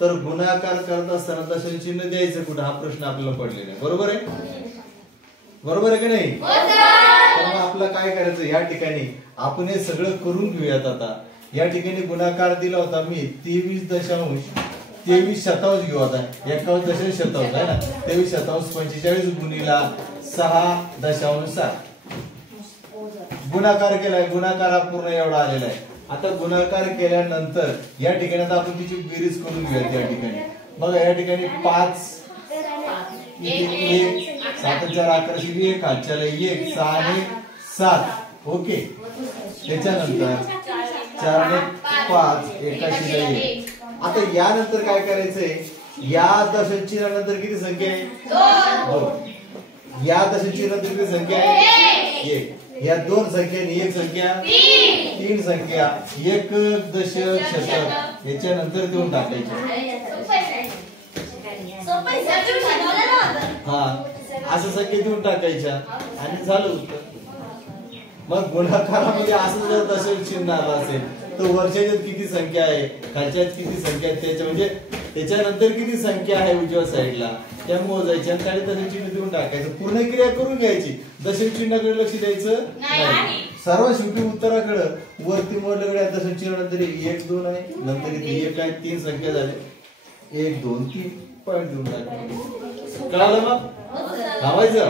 तर गुणाकार करत असताना दशांश चिन्ह द्यायचं कुठं हा प्रश्न आपल्याला पडलेला आहे. बरोबर आहे? बरोबर आहे की नाही? तर मग आपल्याला काय करायचं या ठिकाणी आपण हे सगळं करून घेऊयात. आता या ठिकाणी गुणाकार दिला होता मी 23 शतांश घेऊ आता 51 शतांश आहे ना 23 शतांश 45 गुणिला 6.7 गुणाकार केलाय. गुणाकार हा पूर्ण एवढा आलेला आहे. आता गुणाकार केल्यानंतर या ठिकाणी आता आपण तिची बेरीज करून घेऊयात. या ठिकाणी बघा या ठिकाणी 5 1 7 4 11 1 खालच्याला 1 6 आणि 7 ओके. त्याच्यानंतर 4 आणि 5 81 1. आता यानंतर काय करायचंय या दशांश चिन्हानंतर किती संख्या आहे 2. या दशांश चिन्हानंतर किती संख्या आहे 1. या दोन संख्यांनी एक संख्या 3 संख्या 1 दशक शतक याच्यानंतर देऊन टाकायचे. हा असं संख्या देऊन टाकायच्या आणि झालं उत्तर. मग गुणाकारामध्ये असं जर दशांश चिन्ह आलं असेल तर वरच्यात किती संख्या आहे खालच्यात किती संख्या आहे त्याच्या म्हणजे त्याच्यानंतर किती संख्या आहे उजव्या साईडला त्या मोजायच्या आणि त्याला दशांश चिन्ह देऊन टाकायचं. पूर्ण क्रिया करून घ्यायची. दशांश चिन्हाकडे लक्ष द्यायचं नाही. सर्वात शेवटी उत्तराकडे वरती मोडल्याकडे दशांश चिन्हानंतर 1 2 आहे नंतर इथे 1 आहे 3 संख्या झाली 1 2 3 पॉईंट देऊन टाकायचं. कळालं मग? थांबायचं.